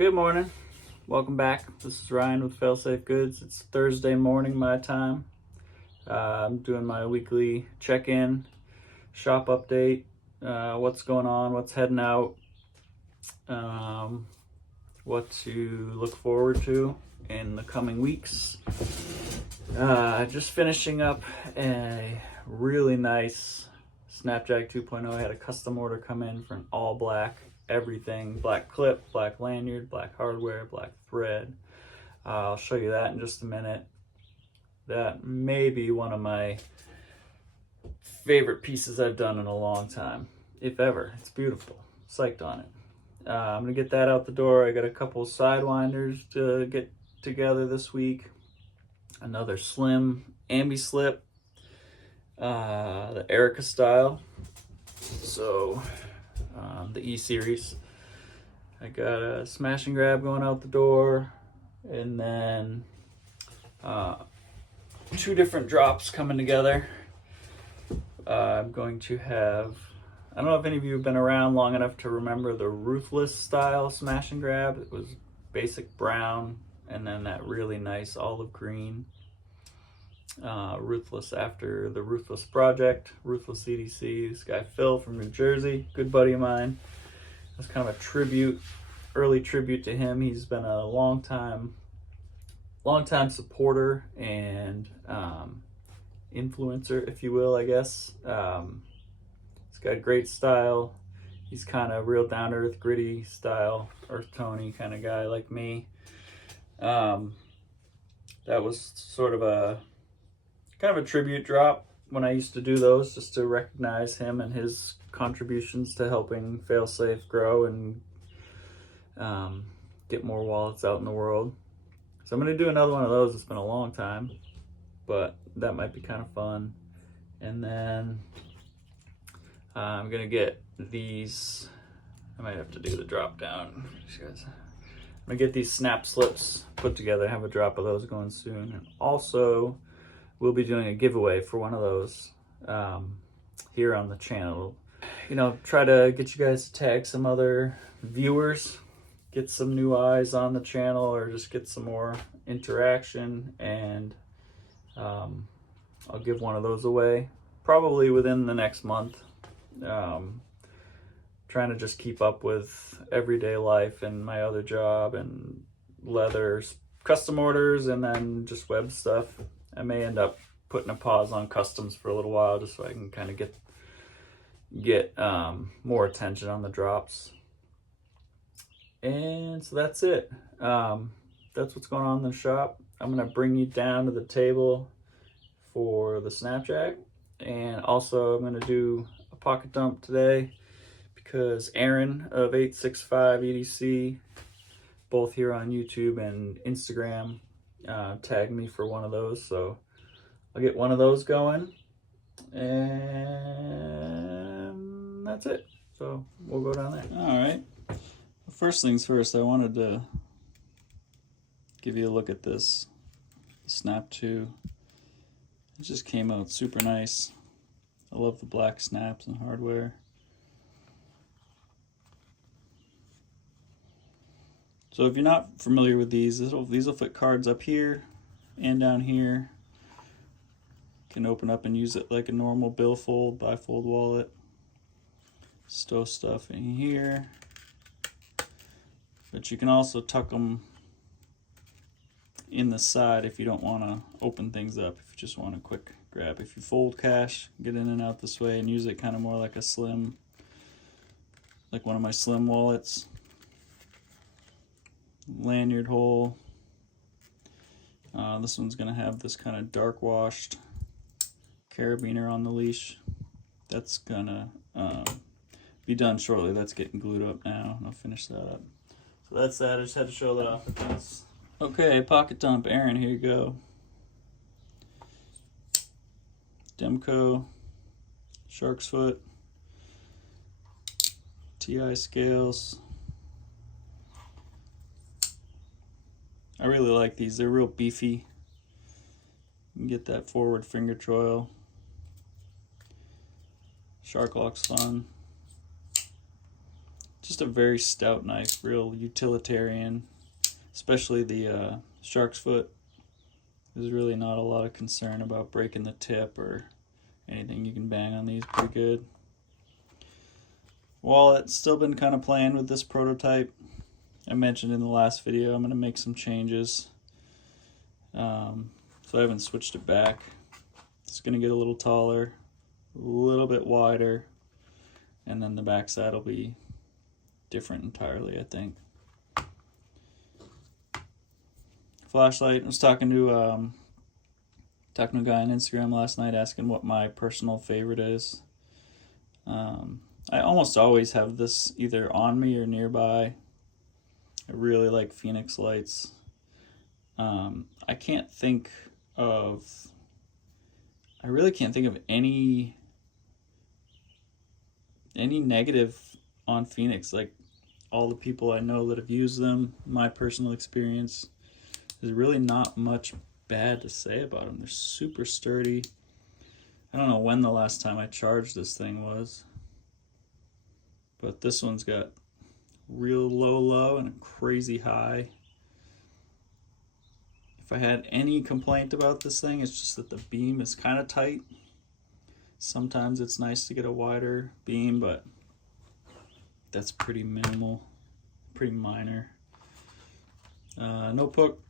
Good morning. Welcome back. This is Ryan with Failsafe Goods. It's Thursday morning my time. I'm doing my weekly check-in, shop update, what's going on, what's heading out, what to look forward to in the coming weeks. Just finishing up a really nice Snapjack 2.0. I had a custom order come in for an all black everything, black clip, black lanyard, black hardware, black thread. I'll show you that in just a minute. That may be one of my favorite pieces I've done in a long time, if ever. It's beautiful. Psyched on it. I'm gonna get that out the door. I got a couple sidewinders to get together this week. Another slim ambi slip, the Erica style. So the E series. I got a smash and grab going out the door, and then two different drops coming together. I'm going to have, I don't know if any of you have been around long enough to remember the Ruthless style smash and grab. It was basic brown and then that really nice olive green. Ruthless after the Ruthless Project, Ruthless CDC. This guy Phil from New Jersey, good buddy of mine. It's kind of a tribute, early tribute to him. He's been a long time supporter and influencer, if you will, I guess. He's got great style. He's kind of real down to earth, gritty style, earth tony kind of guy like me. That was sort of a kind of a tribute drop when I used to do those, just to recognize him and his contributions to helping Failsafe grow and get more wallets out in the world. So I'm going to do another one of those. It's been a long time, but that might be kind of fun. And then I'm going to get these, I might have to do the drop down. I'm going to get these snap slips put together. I have a drop of those going soon. And also, we'll be doing a giveaway for one of those here on the channel. You know, try to get you guys to tag some other viewers, get some new eyes on the channel, or just get some more interaction, and I'll give one of those away probably within the next month. Trying to just keep up with everyday life and my other job and leather custom orders and then just web stuff. I may end up putting a pause on customs for a little while just so I can kind of get more attention on the drops. And so that's it. That's what's going on in the shop. I'm going to bring you down to the table for the Snapjack, and also I'm going to do a pocket dump today because Aaron of 865 EDC, both here on YouTube and Instagram, tagged me for one of those, so I'll get one of those going, and that's it. So we'll go down there. All right. First things first, I wanted to give you a look at this Snap 2. It just came out super nice. I love the black snaps and hardware. So if you're not familiar with these will fit cards up here and down here. You can open up and use it like a normal billfold, bifold wallet. Stow stuff in here. But you can also tuck them in the side if you don't want to open things up, if you just want a quick grab. If you fold cash, get in and out this way and use it kind of more like a slim, like one of my slim wallets. Lanyard hole. This one's going to have this kind of dark washed carabiner on the leash. That's going to be done shortly. That's getting glued up now, and I'll finish that up. So that's that. I just had to show that off at this. Okay, pocket dump. Aaron, here you go. Demco, Shark's Foot, TI scales. I really like these. They're real beefy. You can get that forward finger choil. Shark Lock's fun. just a very stout knife, real utilitarian, especially the shark's foot. There's really not a lot of concern about breaking the tip or anything. You can bang on these pretty good. Wallet, still been kind of playing with this prototype. I mentioned in the last video I'm going to make some changes. So I haven't switched it back. It's going to get a little taller, a little bit wider, and then the backside will be different entirely, I think. Flashlight. I was talking to a guy on Instagram last night asking what my personal favorite is. I almost always have this either on me or nearby. I really like Fenix lights. I really can't think of any negative on Fenix. Like, all the people I know that have used them, my personal experience, there's really not much bad to say about them. They're super sturdy. I don't know when the last time I charged this thing was, but this one's got real low and a crazy high. If I had any complaint about this thing, it's just that the beam is kind of tight. Sometimes it's nice to get a wider beam, but that's pretty minimal, pretty minor. Notebook,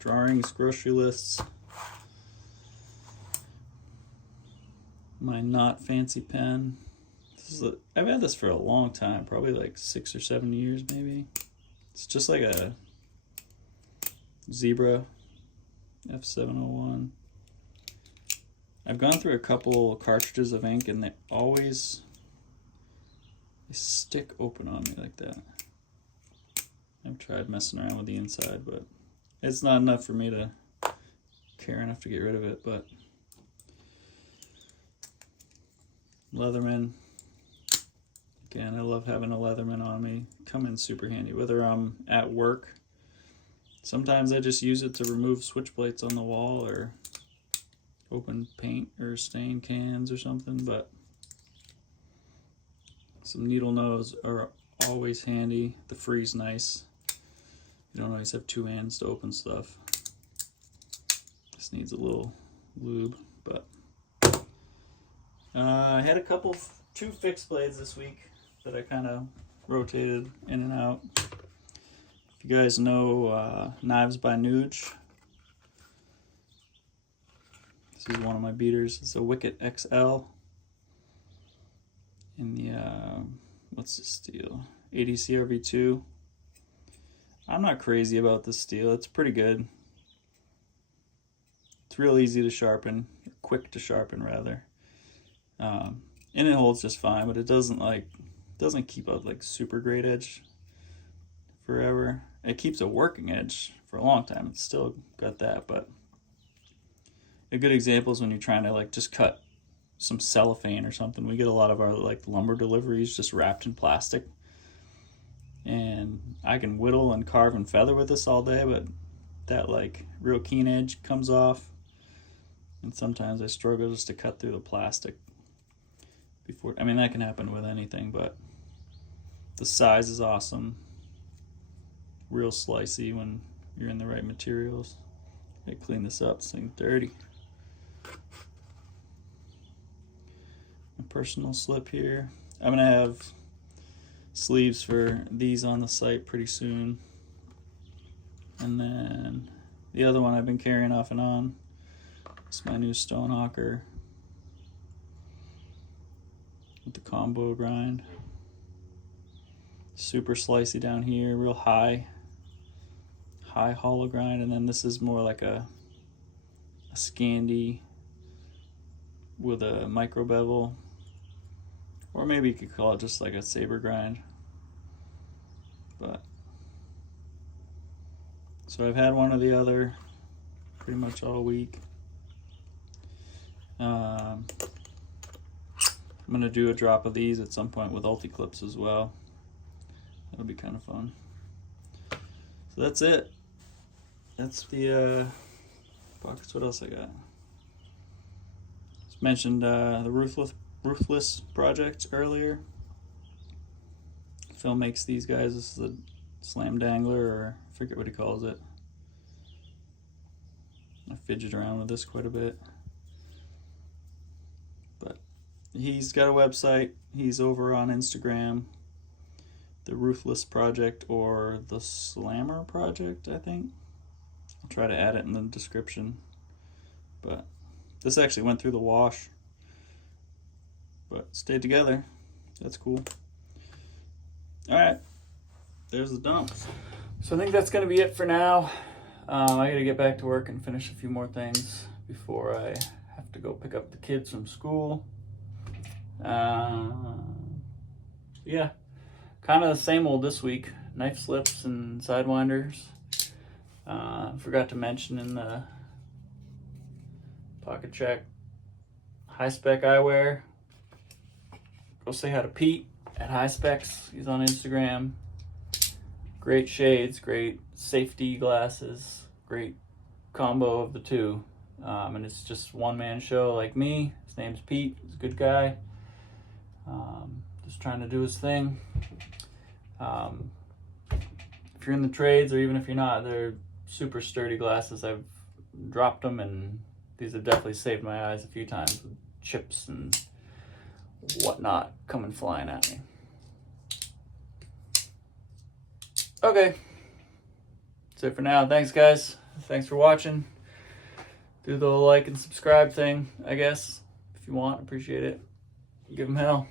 drawings, grocery lists. My not fancy pen. I've had this for a long time, probably like 6 or 7 years maybe. It's just like a Zebra F701. I've gone through a couple cartridges of ink and they stick open on me like that. I've tried messing around with the inside, but it's not enough for me to care enough to get rid of it. But Leatherman. Again, I love having a Leatherman on me. Come in super handy, whether I'm at work. Sometimes I just use it to remove switch plates on the wall or open paint or stain cans or something, but some needle nose are always handy. The free's nice. You don't always have two hands to open stuff. This needs a little lube, but I had two fixed blades this week that I kind of rotated in and out. If you guys know Knives by Nuge, this is one of my beaters. It's a Wicket XL in the what's the steel? ADCRV2. I'm not crazy about this steel. It's pretty good. It's real easy to sharpen, quick to sharpen rather, and it holds just fine. But it doesn't keep a like super great edge forever. It keeps a working edge for a long time. It's still got that, but a good example is when you're trying to like just cut some cellophane or something. We get a lot of our like lumber deliveries just wrapped in plastic, and I can whittle and carve and feather with this all day, but that like real keen edge comes off, and sometimes I struggle just to cut through the plastic before. I mean, that can happen with anything, but the size is awesome. Real slicey when you're in the right materials. I clean this up, this thing's dirty. My personal slip here. I'm gonna have sleeves for these on the site pretty soon. And then the other one I've been carrying off and on. It's my new Stonehawker with the combo grind. Super slicey down here, real high hollow grind, and then this is more like a Scandi with a micro bevel, or maybe you could call it just like a saber grind. But so I've had one or the other pretty much all week. I'm gonna do a drop of these at some point with Ulti clips as well. That'll be kind of fun. So that's it. That's the pockets. What else I got? Just mentioned the Ruthless project earlier. Phil makes these guys. This is a slam dangler, or I forget what he calls it. I fidget around with this quite a bit. But he's got a website. He's over on Instagram, the Ruthless Project or the Slammer Project, I think. I'll try to add it in the description. But this actually went through the wash, but stayed together. That's cool. All right, there's the dumps. So I think that's gonna be it for now. I gotta get back to work and finish a few more things before I have to go pick up the kids from school. Yeah, kind of the same old this week. Knife slips and sidewinders. Forgot to mention in the pocket check, High Spec Eyewear. Go say hi to Pete at High Specs. He's on Instagram. Great shades, great safety glasses, great combo of the two. And it's just one-man show like me. His name's Pete. He's a good guy. Just trying to do his thing. If you're in the trades, or even if you're not, they're super sturdy glasses. I've dropped them, and these have definitely saved my eyes a few times with chips and whatnot coming flying at me. Okay, that's it for now. Thanks, guys. Thanks for watching. Do the like and subscribe thing, I guess, if you want. Appreciate it. Give them hell.